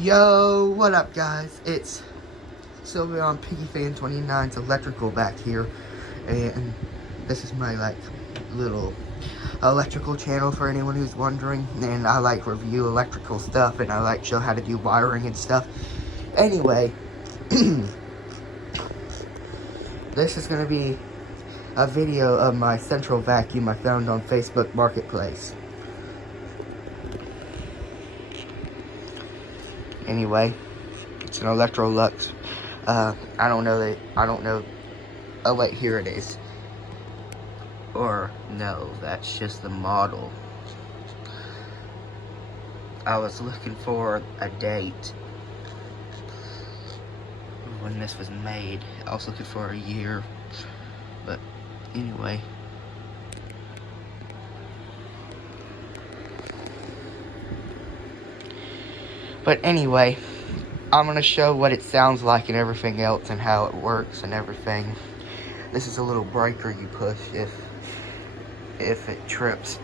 Yo, what up guys? It's Sylvia on PiggyFan29's electrical back here, and this is my little electrical channel for anyone who's wondering. And I review electrical stuff, and I show how to do wiring and stuff. Anyway, this is gonna be a video of my central vacuum I found on Facebook Marketplace. Anyway, it's an Electrolux. I don't know. Oh wait, here it is. Or no, that's just the model. I was looking for a date when this was made. I was looking for a year, but anyway. But anyway, I'm going to show what it sounds like and everything else and how it works and everything. This is a little breaker you push if it trips.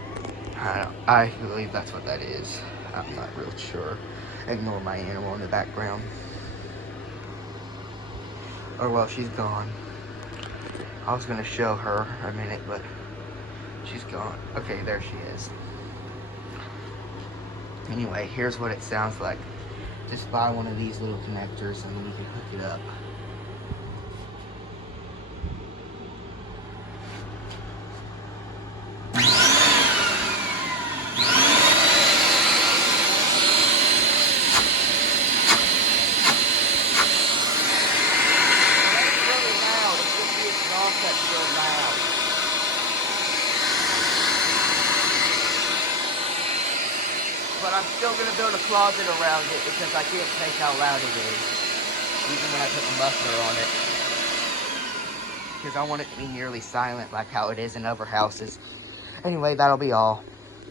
I believe that's what that is. I'm not real sure. Ignore my animal in the background. Oh well, she's gone. I was going to show her a minute, but she's gone. Okay, there she is. Anyway, here's what it sounds like. Just buy one of these little connectors and then you can hook it up. That's really loud. It's just the exhaust that's real loud. But I'm still going to build a closet around it because I can't take how loud it is, even when I put the muffler on it. Because I want it to be nearly silent like how it is in other houses. Anyway, that'll be all.